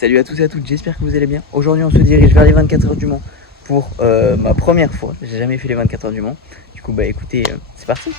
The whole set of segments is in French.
Salut à tous et à toutes, j'espère que vous allez bien. Aujourd'hui on se dirige vers les 24 heures du Mans pour ma première fois. J'ai jamais fait les 24 heures du Mans. Du coup bah écoutez, c'est parti.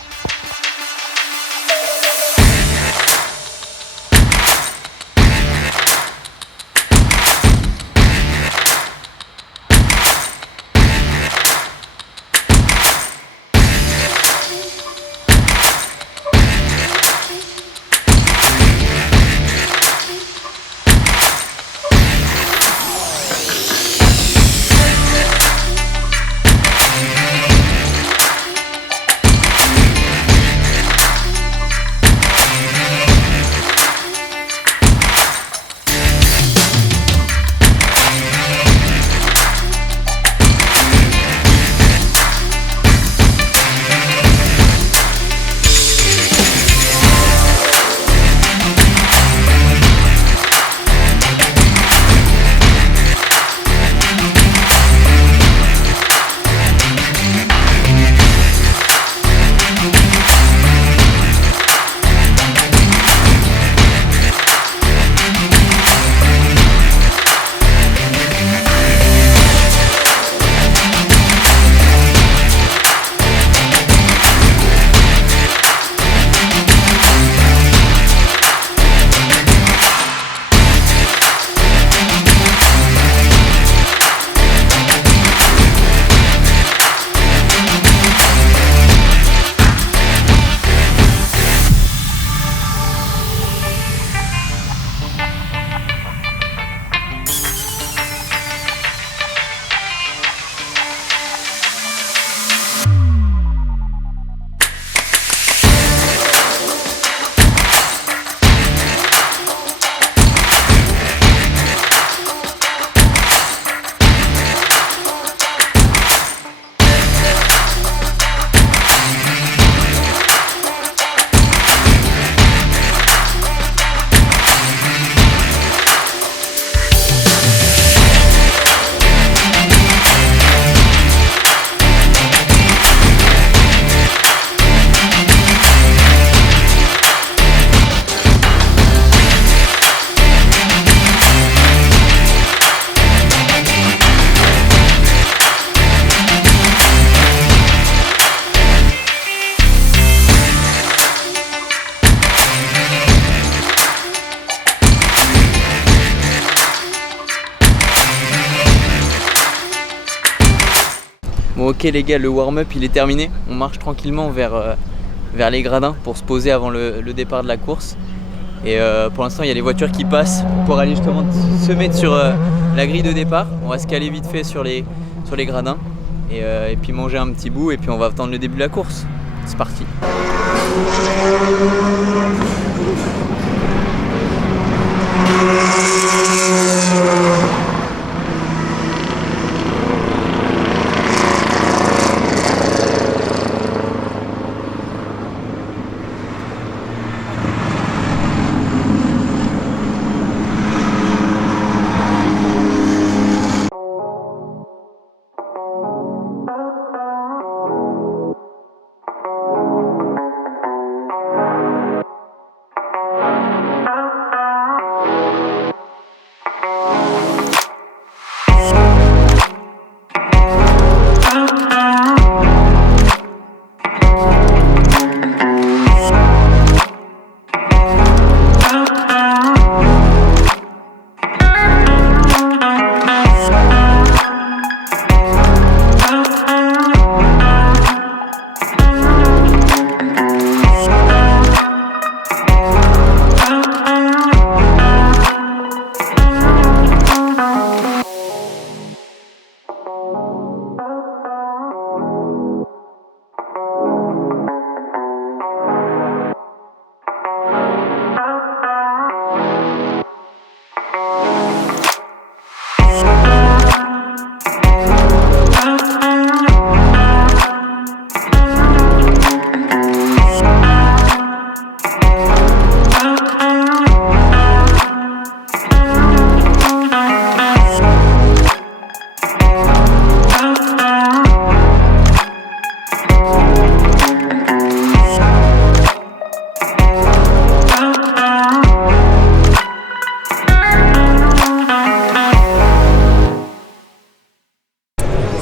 Bon ok les gars, le warm-up il est terminé. On marche tranquillement vers les gradins pour se poser avant le départ de la course. Et pour l'instant il y a les voitures qui passent pour aller justement se mettre sur la grille de départ. On va se caler vite fait sur les gradins et puis manger un petit bout et puis on va attendre le début de la course. C'est parti.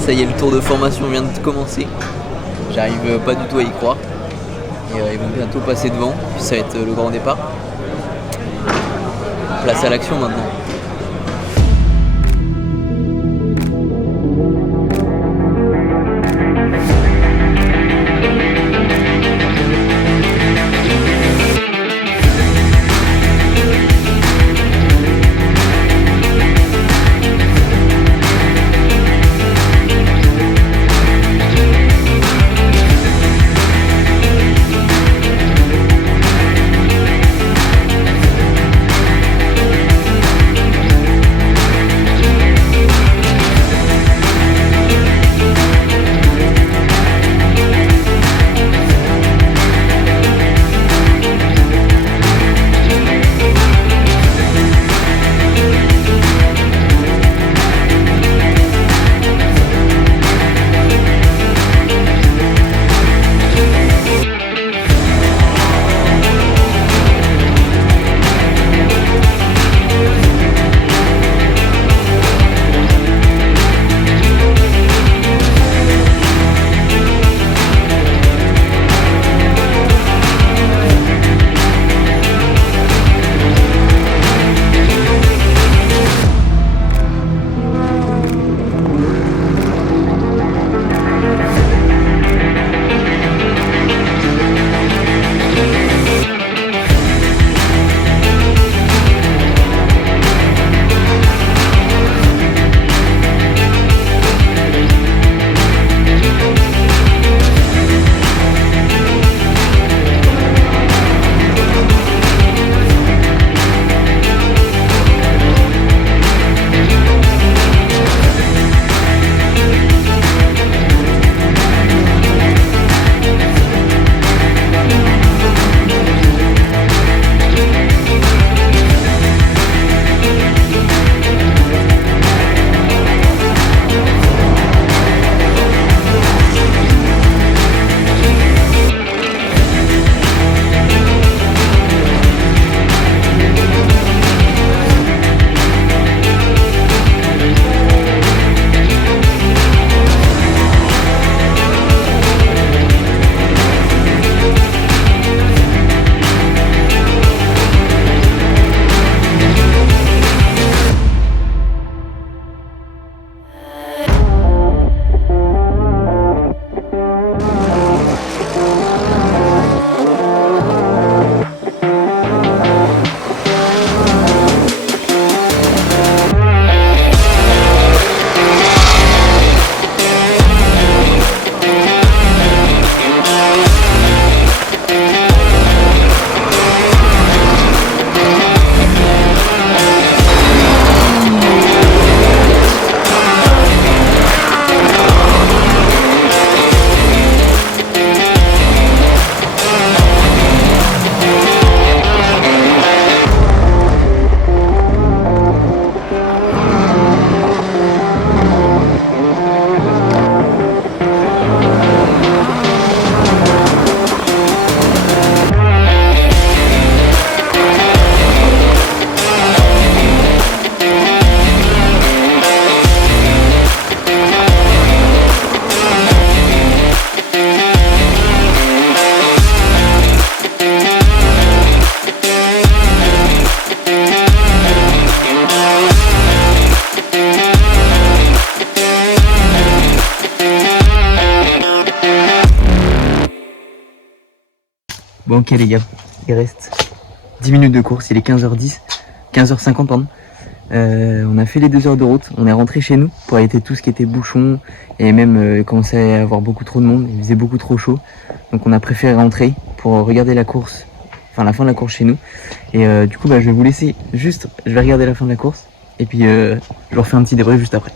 ça y est, le tour de formation vient de commencer. J'arrive pas du tout à y croire. Et ils vont bientôt passer devant, puis ça va être le grand départ. Place à l'action maintenant. Bon ok les gars, il reste 10 minutes de course, il est 15h10, 15h50 pardon. On a fait les 2 heures de route, on est rentré chez nous pour éviter tout ce qui était bouchon et même commençait à avoir beaucoup trop de monde, il faisait beaucoup trop chaud. Donc on a préféré rentrer pour regarder la course, enfin la fin de la course chez nous. Et du coup je vais vous laisser juste, je vais regarder la fin de la course et puis je vous refais un petit débrief juste après.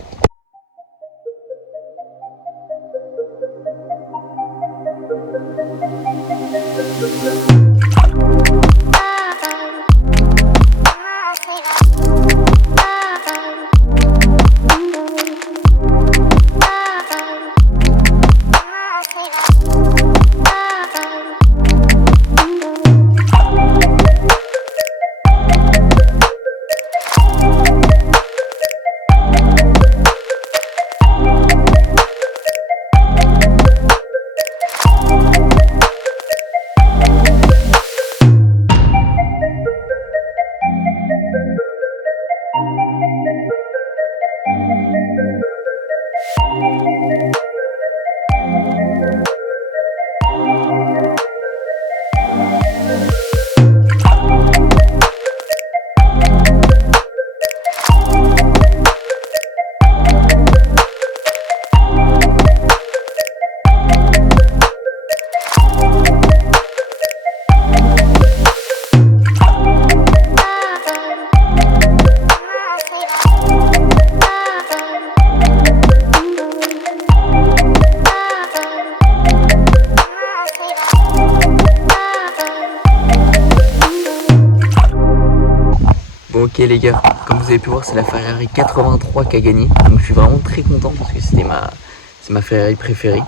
les gars, comme vous avez pu voir, c'est la Ferrari 83 qui a gagné. Donc je suis vraiment très content parce que c'est ma Ferrari préférée.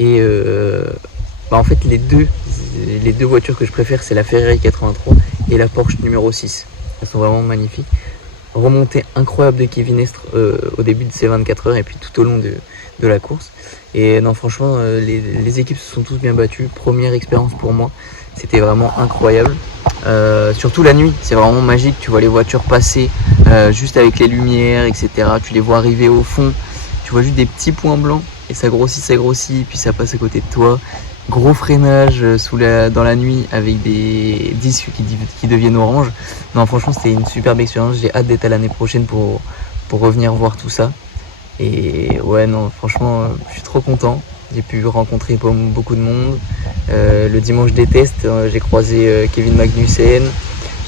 Et en fait les deux voitures que je préfère, c'est la Ferrari 83 et la Porsche numéro 6. Elles sont vraiment magnifiques. Remontée incroyable de Kevin Estre au début de ces 24 heures et puis tout au long de la course. Et non, franchement, les équipes se sont tous bien battues. Première expérience pour moi, c'était vraiment incroyable. Surtout la nuit, c'est vraiment magique. Tu vois les voitures passer juste avec les lumières, etc. Tu les vois arriver au fond. Tu vois juste des petits points blancs et ça grossit, puis ça passe à côté de toi. Gros freinage dans la nuit avec des disques qui deviennent orange. Non, franchement, c'était une superbe expérience. J'ai hâte d'être à l'année prochaine pour revenir voir tout ça. Et ouais, non, franchement, je suis trop content. J'ai pu rencontrer beaucoup de monde. Le dimanche des tests, j'ai croisé Kevin Magnussen.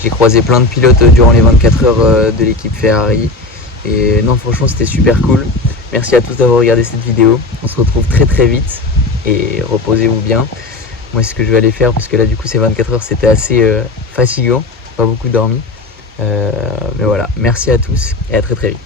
J'ai croisé plein de pilotes durant les 24 heures de l'équipe Ferrari. Et non, franchement, c'était super cool. Merci à tous d'avoir regardé cette vidéo. On se retrouve très très vite. Et reposez-vous bien. Moi, c'est ce que je vais aller faire parce que là, du coup, ces 24 heures, c'était assez fatigant. Pas beaucoup dormi. Mais voilà, merci à tous et à très très vite.